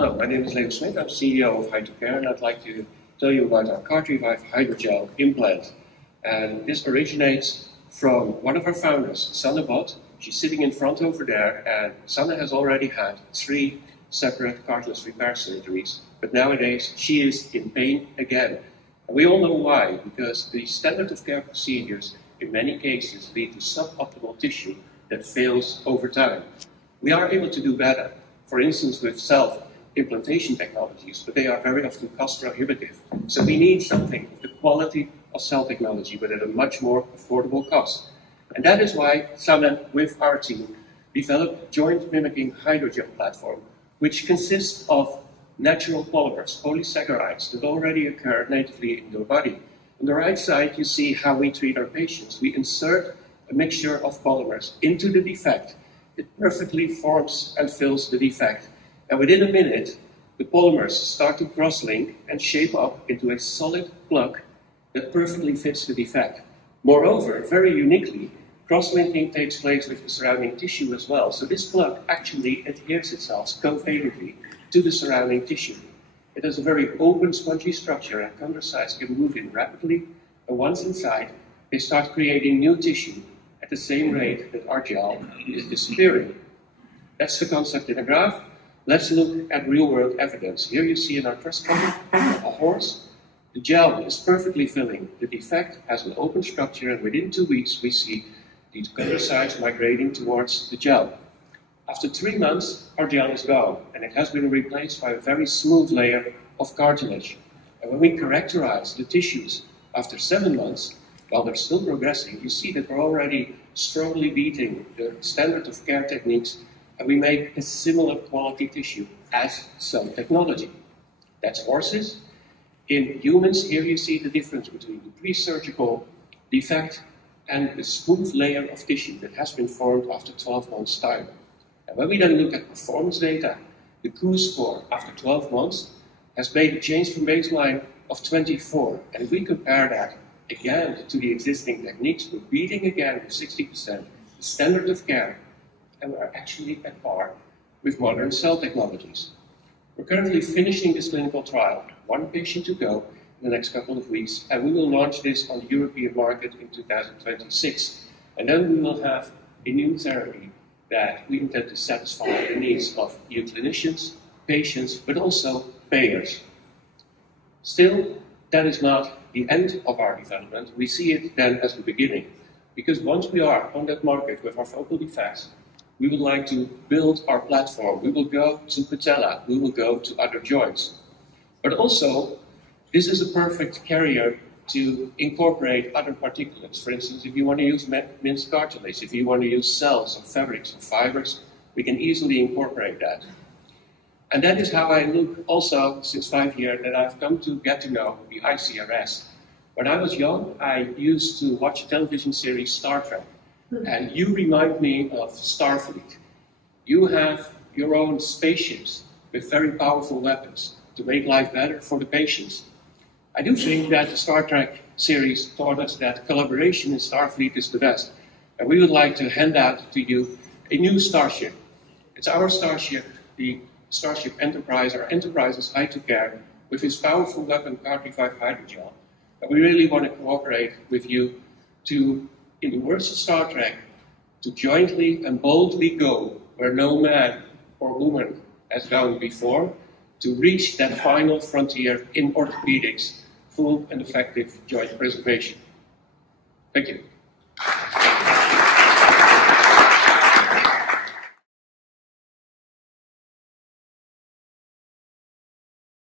Hello, my name is Leo Smith. I'm CEO of Hydrocare, and I'd like to tell you about our Card-Revive Hydrogel implant. And this originates from one of our founders, Sanne Bot. She's sitting in front over there, and Sanne has already had 3 separate cartilage repair surgeries, but nowadays she is in pain again. And we all know why, because the standard of care procedures in many cases lead to suboptimal tissue that fails over time. We are able to do better, for instance with self-implantation technologies, but they are very often cost prohibitive. So we need something of the quality of cell technology, but at a much more affordable cost. And that is why Sanne, with our team, developed a joint mimicking hydrogel platform, which consists of natural polymers, polysaccharides, that already occur natively in your body. On the right side, you see how we treat our patients. We insert a mixture of polymers into the defect. It perfectly forms and fills the defect. And within a minute, the polymers start to cross-link and shape up into a solid plug that perfectly fits the defect. Moreover, very uniquely, cross-linking takes place with the surrounding tissue as well. So this plug actually adheres itself covalently to the surrounding tissue. It has a very open, spongy structure, and chondrocytes can move in rapidly, and once inside, they start creating new tissue at the same rate that our gel is disappearing. That's the concept in a graph. Let's look at real-world evidence. Here you see an arthroscopy of a horse. The gel is perfectly filling. The defect has an open structure, and within 2 weeks, we see the chondrocytes migrating towards the gel. After 3 months, our gel is gone, and it has been replaced by a very smooth layer of cartilage. And when we characterize the tissues after 7 months, while they're still progressing, you see that we're already strongly beating the standard of care techniques, and we make a similar quality tissue as cell technology. That's horses. In humans, here you see the difference between the pre-surgical defect and the smooth layer of tissue that has been formed after 12 months' time. And when we then look at performance data, the Q score after 12 months has made a change from baseline of 24. And if we compare that again to the existing techniques, we're beating again with 60% the standard of care, and we're actually at par with modern cell technologies. We're currently finishing this clinical trial, 1 patient to go in the next couple of weeks, and we will launch this on the European market in 2026. And then we will have a new therapy that we intend to satisfy the needs of you clinicians, patients, but also payers. Still, that is not the end of our development. We see it then as the beginning, because once we are on that market with our focal defects, we would like to build our platform. We will go to patella, we will go to other joints. But also, this is a perfect carrier to incorporate other particulates. For instance, if you want to use minced cartilage, if you want to use cells or fabrics or fibers, we can easily incorporate that. And that is how I look also since 5 years that I've come to get to know the ICRS. When I was young, I used to watch a television series Star Trek, and you remind me of Starfleet. You have your own spaceships with very powerful weapons to make life better for the patients. I do think that the Star Trek series taught us that collaboration in Starfleet is the best. And we would like to hand out to you a new starship. It's our starship, the Starship Enterprise, or Enterprise's Hydrocare, with its powerful weapon, Card-Revive Hydrogel. And we really want to cooperate with you to, in the words of Star Trek, to jointly and boldly go where no man or woman has gone before, to reach that final frontier in orthopedics, full and effective joint preservation. Thank you.